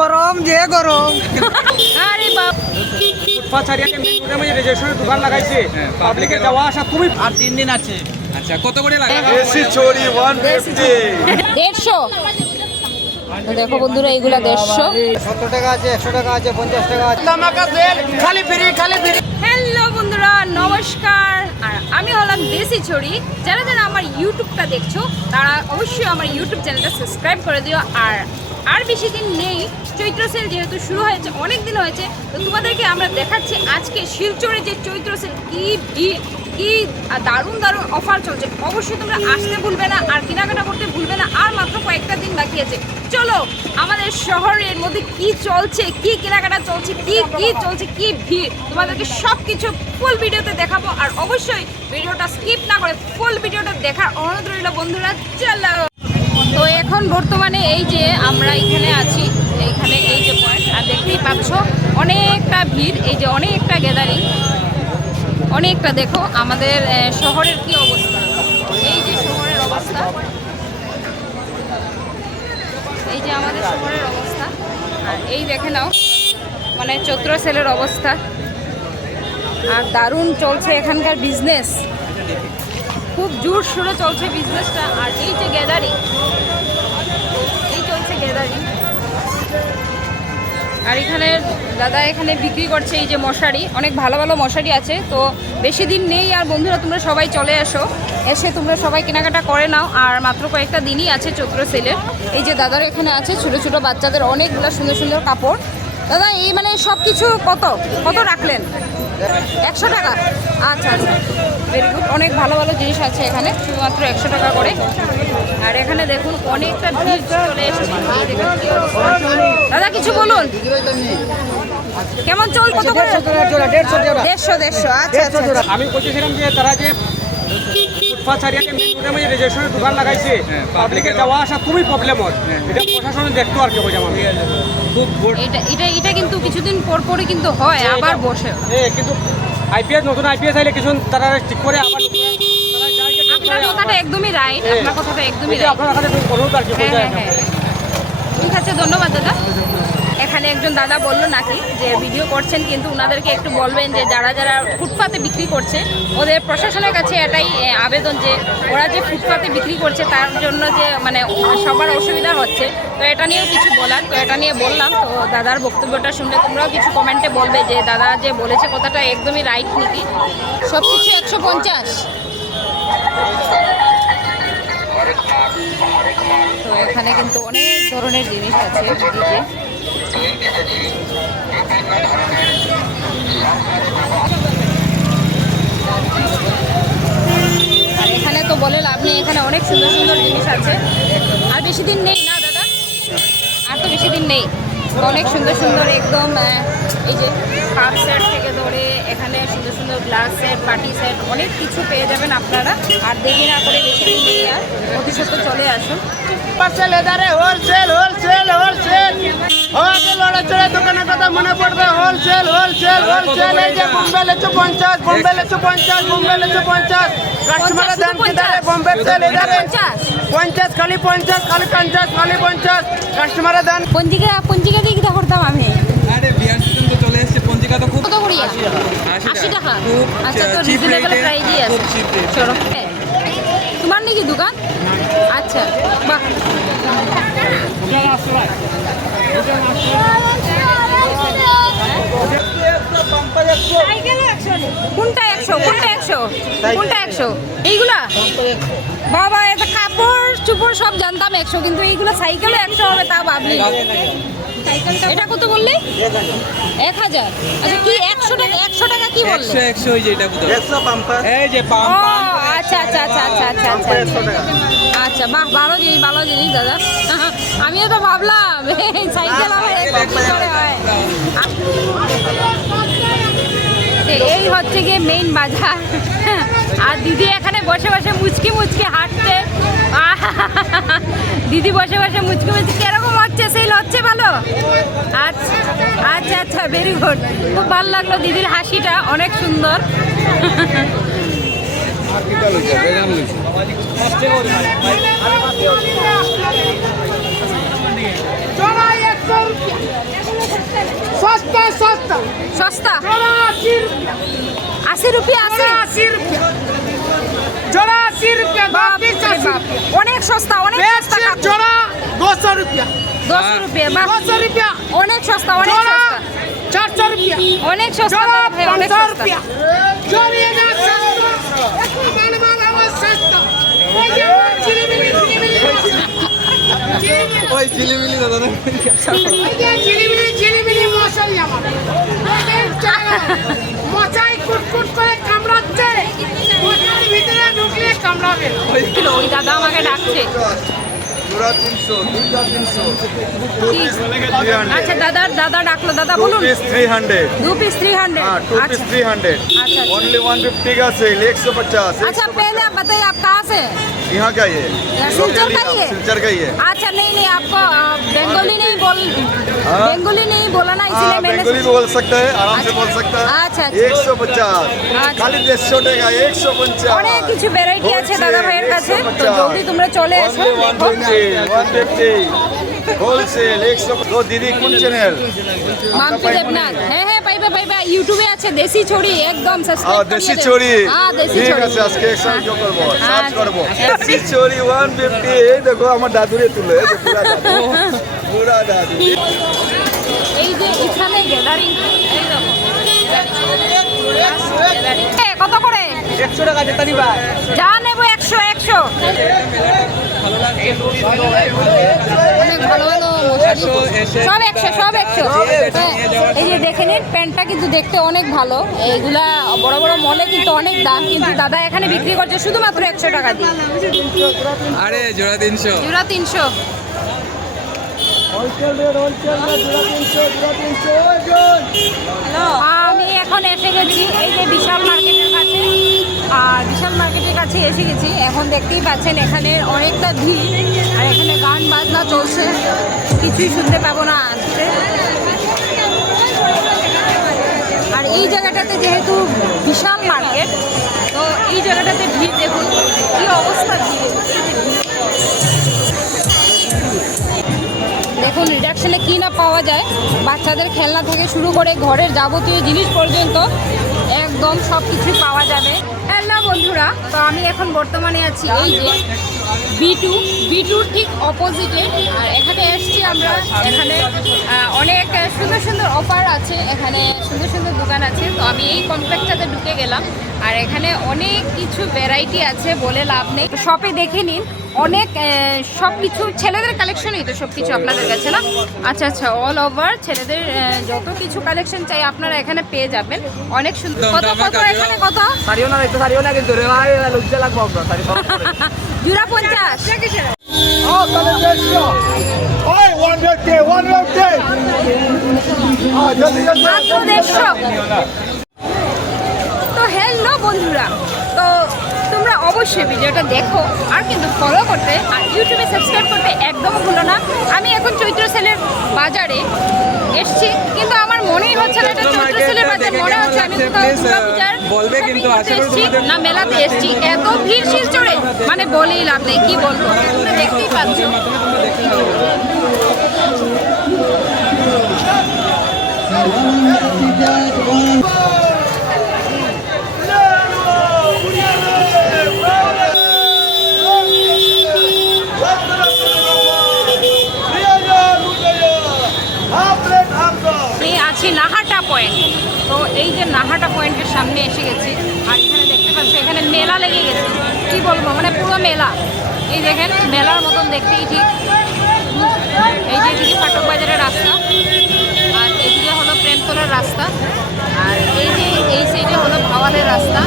গরম যে গরম আরে বাপ ফুটপাথ ছাড়িয়ে মেন রেজিস্ট্রেশনের দোকান লাগাইছে পাবলিকের যাওয়া আসা খুবই আর 3 দিন আছে। আচ্ছা কত করে লাগে দেশি ছড়ি 150 150। দেখো বন্ধুরা এইগুলা 150। 70 টাকা আছে, 100 টাকা আছে, 50 টাকা আছে। ধামাকা সেল, খালি ফ্রি খালি ফ্রি। হ্যালো বন্ধুরা, নমস্কার। আর আমি হলাম দেশি ছড়ি। যারা যারা আমার ইউটিউবটা দেখছো তারা অবশ্যই আমার ইউটিউব চ্যানেলটা সাবস্ক্রাইব করে দিও। আর বেশি দিন নেই, চৈত্র সেল যেহেতু শুরু হয়েছে, অনেক দিন হয়েছে, তো তোমাদেরকে আমরা দেখাচ্ছি আজকে শিলচরে যে চৈত্র সেল কি ভিড়, কি দারুণ দারুণ অফার চলছে। অবশ্যই তোমরা আসতে ভুলবে না আর কেনাকাটা করতে ভুলবে না। আর মাত্র কয়েকটা দিন বাকি আছে। চলো আমাদের শহরের মধ্যে কি চলছে, কি কেনাকাটা চলছে, কি চলছে, কি ভিড়, তোমাদেরকে সব কিছু ফুল ভিডিওতে দেখাবো। আর অবশ্যই ভিডিওটা স্কিপ না করে ফুল ভিডিওটা দেখার অনুরোধ রইল বন্ধুরা। চলো, তো এখন বর্তমানে এই যে আমরা এখানে আছি, এইখানে এই যে পয়েন্ট, আর দেখতেই পাচ্ছ অনেকটা ভিড়, এই যে অনেকটা গ্যাদারিং, অনেকটা। দেখো আমাদের শহরের কি অবস্থা, এই যে শহরের অবস্থা, এই যে আমাদের শহরের অবস্থা। আর এই দেখে নাও মানে চৈত্র সেলের অবস্থা। আর দারুণ চলছে এখানকার বিজনেস, খুব জোর সোরে চলছে বিজনেসটা। আর এই যে গ্যাদারিং, এই চলছে গ্যাদারিং। আর এখানে দাদা এখানে বিক্রি করছে এই যে মশারি, অনেক ভালো ভালো মশারি আছে। তো বেশি দিন নেই, আর বন্ধুরা তোমরা সবাই চলে এসে তোমরা সবাই কেনাকাটা করে নাও। আর মাত্র কয়েকটা দিনই আছে চৈত্র সেলের। এই যে দাদার এখানে আছে ছোটো ছোটো বাচ্চাদের অনেকগুলো সুন্দর সুন্দর কাপড়। দাদা এই মানে সব কিছু কত কত রাখলেন? 100 টাকা। আচ্ছা আচ্ছা, ভেরি গুড। অনেক ভালো ভালো জিনিস আছে এখানে, শুধুমাত্র 100 টাকা করে। আর এখানে দেখুন অনেকটা ভিড় চলে এসেছে। দাদা কিছু বলুন, কেমন চল, কত করে? 150। আচ্ছা আচ্ছা। আমি বলছিলাম যে তারা যে ফুটপাথ ছাড়িয়ে মেন রেজিস্ট্রেশনের দোকান লাগাইছে পাবলিকের যাওয়া আসা খুবই প্রবলেম হয়। এটা প্রশাসনে দেখতো আর কি বলছে আমার খুব এটা কিন্তু কিছুদিন পর পরই কিন্তু হয়, আবার বসে। কিন্তু আইপিএস নতুন আইপিএস আইলে কিছু তারা ঠিক করে আবার আপনার কথাটা একদমই রাইট, আপনার কথাটা একদমই রাইট। আপনার কাছে অনুরোধ আর কি বলতে। হ্যাঁ, ঠিক আছে, ধন্যবাদ দাদা। এখানে একজন দাদা বললো নাকি যে ভিডিও করছেন, কিন্তু ওনাদেরকে একটু বলবেন যে যারা যারা ফুটপাতে বিক্রি করছে ওদের প্রশাসনের কাছে এটাই আবেদন যে ওরা যে ফুটপাতে বিক্রি করছে তার জন্য যে মানে সবার অসুবিধা হচ্ছে, তো এটা নিয়েও কিছু বলার, তো এটা নিয়ে বললাম। তো দাদার বক্তব্যটা শুনলে তোমরাও কিছু কমেন্টে বলবে যে দাদা যে বলেছে কথাটা একদমই রাইট নাকি। সব কিছু 150। তো এখানে কিন্তু অনেক ধরনের জিনিস আছে, আর এখানে তো বলে লাভ নেই, এখানে অনেক সুন্দর সুন্দর জিনিস আছে। আর বেশি দিন নেই না দাদা, আর তো বেশি দিন নেই। অনেক সুন্দর সুন্দর একদম এই যে কাপ সেট থেকে ধরে এখানে সুন্দর সুন্দর গ্লাস সেট, পার্টি সেট, অনেক কিছু পেয়ে যাবেন আপনারা। আর দেরি না করে বেশি দিন নেই, আর অতি সত্ত্বর চলে আসুন। হোলসেল হোলসেল হোলসেল আমাদের লড়াচড়া দোকানের কথা মনে পড়বে। Wholesale wholesale wholesale. এই যে বোম্বে লেচু 50, বোম্বে লেচু 50, বোম্বে লেচু 50। কাস্টমারের দাম কিদারে বোম্বে সেল এদারে 50, খালি 50, খালি 50, খালি 50। কাস্টমারের দাম পঞ্জিকা দিয়ে কিটা করতাম আমি। আরে বিয়ার সিজন তো চলে এসেছে, পঞ্জিকা তো খুব কত করিয়া? 80 টাকা। আচ্ছা, তো cheap রিজনেবল rate এ, প্রাইসই আছে। খুব cheap rate। চলো, তোমার নাকি দোকান? আচ্ছা, বাহ। কোনটা 100? কোনটা 100? কোনটা 100? এইগুলা? বাবা, এটা কাপড় চুপড় সব জানতাম 100, কিন্তু এইগুলো সাইকেলে 100 হবে তা ভাবলি। এটা কত বললি? 1000। আচ্ছা, কি 100 টাকা? 100 টাকা কি বললি? 100 ওই যে এটা কত? 100 পাম্পার। এই যে ও পাম্প আচ্ছা আচ্ছা আচ্ছা আচ্ছা আচ্ছা আচ্ছা 100 টাকা। আচ্ছা, বাহ, ভালো জিনিস দাদা। আমিও তো ভাবলাম এই সাইকেল আমার কি করে হয়। এই হচ্ছে গিয়ে মেইন বাজার। আর দিদি এখানে বসে বসে মুচকি মুচকি হাঁটছে। দিদি বসে বসে মুচকি মুচকি কিরকম হচ্ছে, সেই হচ্ছে ভালো? আচ্ছা আচ্ছা আচ্ছা, ভেরি গুড। খুব ভালো লাগলো দিদির হাসিটা, অনেক সুন্দর। सस्ता সস্তা जोड़ा 80 रुपया 80 রুপিয়া আছে जोड़ा 80 रुपया जोड़ा 80 रुपया बाकी বাপরে বাপ, অনেক সস্তা অনেক সস্তা बेडशीट কাকু। जोड़ा 200 रुपया 200 রুপিয়া বাহ, 200 रुपया অনেক সস্তা অনেক जोड़ा সস্তা 400 रुपया অনেক সস্তা जोड़ा দাদা ভাই, অনেক 500 সস্তা रुपया जोड़िएगा सस्ता मन हमें सस्ता चिली ওই চিলিমিলি দাদা চিলিমিলি মশাই আমার মশাই কুটকুট করে কামড়াচ্ছে মশার ভিতরে ঢুকলে কামড়াবে ওই দাদা আমাকে ডাকছে জোড়া 300 দুইটা 300 কি? আচ্ছা দাদা ডাকলো, দাদা বলুন। 300 दो पीस 300। हाँ 2 अच्छा पीस 300 अच्छा। ओनली 150 का सेल 150 अच्छा पहले आप बताइए आप कहाँ से? यहाँ का ये सिलचर का ही है? सिलचर का ही है अच्छा नहीं आपको बंगाली नहीं हाँ? बंगाली नहीं बोला ना, इसलिए हाँ मैंने बेंगोली भी बोल सकता है आराम से बोल सकता है अच्छा, अच्छा। 150 अच्छा। खाली 150 টাকা 150 অনেক কিছু ভ্যারাইটি আছে Wholesale, দাদা ভাইয়ের কাছে, তো 150 জলদি তোমরা চলে এসো Only দেখো। 150 হোলসেল 100 তো দিদি কোন চ্যানেল মাম্পি দেবনাথ, হ্যাঁ পাইবে ইউটিউবে আছে দেশি ছড়ি, একদম সাবস্ক্রাইব করে দেশি দেবেন। চড়ি হ্যাঁ দেশি ঠিক ছড়ি আছে আজকে এক্সারসাইজ করব সার্চ আচ্ছা। করব দেশি চড়ি 150 এই দেখো আমার দাদুরে তুলে এই যে পুরা দাদু পুরা দাদু এই যে এখানে গ্যাদারিং, এই দেখো gathering। কত করে? 100 টাকা যেতে নিবা যা নেবো 100 অনেক ভালো ভালো মশারি। সব 100 হ্যাঁ, এই যে দেখে নিন প্যান্টটা কিন্তু দেখতে অনেক ভালো, এইগুলা বড় বড় মলে কিন্তু অনেক দাম, কিন্তু দাদা এখানে বিক্রি করছে শুধুমাত্র 100 টাকা দিয়ে। আরে জোড়া 300 জোড়া 300। আমি এখন এসে গেছি এই যে বিশাল মার্কেটের কাছে, আর বিশাল মার্কেটের কাছে এসে গেছি। এখন দেখতেই পাচ্ছেন এখানে অনেকটা ভিড়, আর এখানে গান বাজনা চলছে, কিছুই শুনতে পাবো না আসতে। আর এই জায়গাটাতে যেহেতু বিশাল মার্কেট, তো এই জায়গাটাতে ভিড় দেখুন কি অবস্থা ভিড়। দেখুন রিডাকশনে কী না পাওয়া যায়, বাচ্চাদের খেলনা থেকে শুরু করে ঘরের যাবতীয় জিনিস পর্যন্ত একদম সব কিছুই পাওয়া যাবে। হ্যালো বন্ধুরা, তো আমি এখন বর্তমানে আছি এই যে বি2 ঠিক অপোজিটে, আর এখানে এসছি আমরা। এখানে অনেক সুন্দর সুন্দর অফার আছে, এখানে সুন্দর সুন্দর দোকান আছে। তো আমি এই কমপ্লেক্সটাতে ঢুকে গেলাম, আর এখানে অনেক কিছু ভ্যারাইটি আছে, বলে লাভ নেই। শপে দেখে নিন, অনেক সব কিছু ছেলেদের কালেকশনই তো সব কিছু আপনাদের কাছে না? আচ্ছা অল ওভার ছেলেদের যত কিছু কালেকশন চাই আপনারা এখানে পেয়ে যাবেন। অনেক সুন্দর। কত এখানে কত? সারিও না কিন্তু রে ভাই লজ্জা লাগবে আপনার সারি জোড়া 50। हाँ कल 150 ओए 150 हाँ जल्दी মাত্র 150। তো হ্যালো বন্ধুরা, তো তোমরা অবশ্যই ভিডিওটা দেখো আর কিন্তু ফলো করতে আর ইউটিউবে সাবস্ক্রাইব করতে একদম ভুলো না। আমি এখন চৈত্র সেলের বাজারে এসছি, কিন্তু আমার মনেই হচ্ছে না এটা চৈত্র সেলের বাজার, মনে হচ্ছে আমি কোথাও দুর্গাপূজার বলবে কিন্তু shopping করতে আশা করি এসছি, তোমাদের- না মেলাতে এসছি। এত ভিড় শিলচরে মানে বলেই লাভ নেই, কি বলবো, তোমরা দেখতেই পাচ্ছ। আমি আছি নাহাটা পয়েন্ট। তো এই যে নাহাটা পয়েন্টের সামনে এসে গেছি, আর এখানে দেখতে পাচ্ছি এখানে মেলা লেগে গেছে, কি বলবো মানে পুরো মেলা। এই দেখেন মেলার মতন দেখতেই ঠিক। এই যে এদিকে ফাটক বাজারের রাস্তা, আর এদিকে হলো প্রেমতলার রাস্তা, আর এই যে এই সাইডে হলো ভাওয়ালের রাস্তা,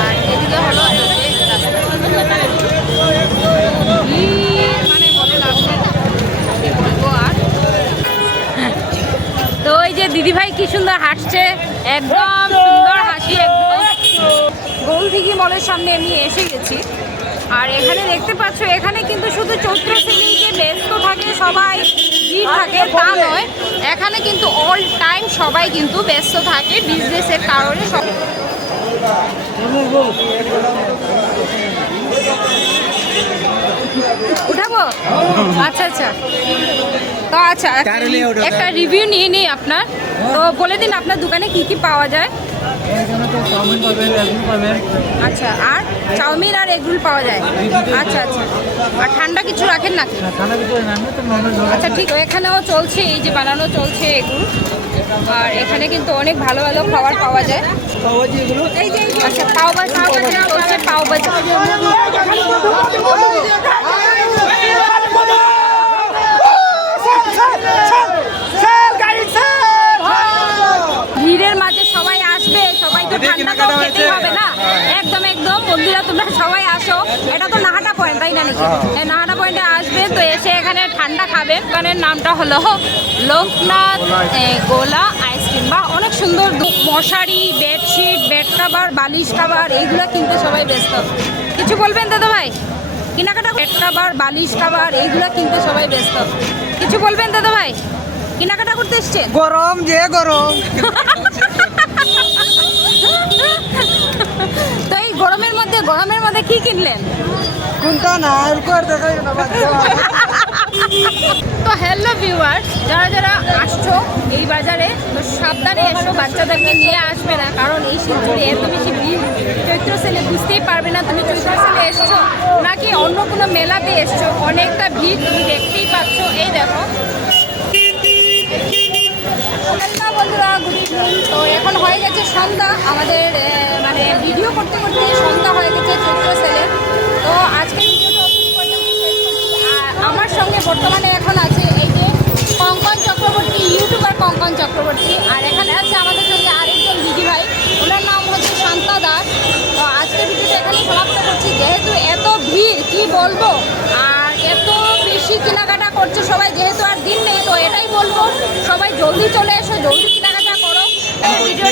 আর এদিকে হলো এই যে রাস্তা। মানে বলে লাভ নেই, কি বলবো আর। তো ওই যে দিদিভাই কি সুন্দর হাসছে, একদম সুন্দর হাসি, একদম গোলদিঘি মলের সামনে আমি এসে গেছি। আর এখানে দেখতে পাচ্ছ এখানে কিন্তু শুধু চৈত্র সেলেই যে ব্যস্ত থাকে সবাই ভিড় থাকে তা নয়, এখানে কিন্তু অল টাইম সবাই কিন্তু ব্যস্ত থাকে বিজনেসের কারণে। সব উঠাবো? আচ্ছা আচ্ছা, তো আচ্ছা একটা রিভিউ নিয়ে নিই আপনার। তো বলে দিন আপনার দোকানে কি কি পাওয়া যায়? আচ্ছা, আর চাউমিন আর এগরোল পাওয়া যায়। আচ্ছা আচ্ছা, আর ঠান্ডা কিছু রাখেন নাকি? আচ্ছা ঠিক, এখানেও চলছে, এই যে বানানো চলছে এগরোল। আর এখানে কিন্তু অনেক ভালো ভালো খাবার পাওয়া যায়। আচ্ছা, পাওভাজি চলছে, পাওভাজি। ভিড়ের মাঝে সবাই আসবে, সবাই তো ঠান্ডা তো খেতেই হবে না। একদম একদম, বন্ধুরা তোমরা সবাই আসো। এটা তো নাহাটা পয়েন্ট, তাই না নাকি? এই নাহাটা পয়েন্টে আসবে, তো এসে এখানে ঠান্ডা খাবেন। দোকানের নামটা হলো লোকনাথ গোলা আইসক্রিম। বা অনেক সুন্দর মশারি, বেডশিট, বেড কাভার, বালিশ কাভার এইগুলো কিনতে সবাই ব্যস্ত। কিছু বলবেন দাদা ভাই? কেনাকাটা, বেড কাভার, বালিশ কাভার এইগুলো কিনতে সবাই ব্যস্ত। কিছু বলবেন দাদা ভাই? কেনাকাটা করতে এসছে? গরম যে গরম। তো এই গরমের মধ্যে কি কিনলেন? কোনটা না দেখাই না। তো হ্যালো ভিউয়ার, যারা যারা আসছো এই বাজারে, তো সাবধানে এসো, বাচ্চাদেরকে নিয়ে আসবে না, কারণ এই শিলচরে এত বেশি ভিড়। চৈত্র সেলে বুঝতেই পারবে না তুমি চৈত্র সেলে এসছো নাকি অন্য কোনো মেলাতে এসছো। অনেকটা ভিড় তুমি দেখতেই পাচ্ছ। এই দেখো বন্ধুরা, গুড ইভিনিং। তো এখন হয়ে গেছে সন্ধ্যা, আমাদের মানে ভিডিও করতে করতে সন্ধ্যা হয়ে গেছে চৈত্র সেলে। তো আজকে ভিডিওটা অবশ্যই পর্যন্ত শেষ করছি। আর আমার সঙ্গে বর্তমানে এখন আছে এই যে কঙ্কন চক্রবর্তী, ইউটিউবার কঙ্কন চক্রবর্তী। আর এখানে আছে আমাদের সঙ্গে আরেকজন দিদি ভাই, ওনার নাম হচ্ছে শান্তা দাস। তো আজকে ভিডিওটা এখানে সমাপ্ত করছি, যেহেতু এত ভিড় কি বলবো, আর এত বেশি কেনাকাটা করছে সবাই, যেহেতু আর দিন নেই, তো এটাই বলবো সবাই জলদি চলে এসো, জলদি কেনাকাটা করো। ভিডিও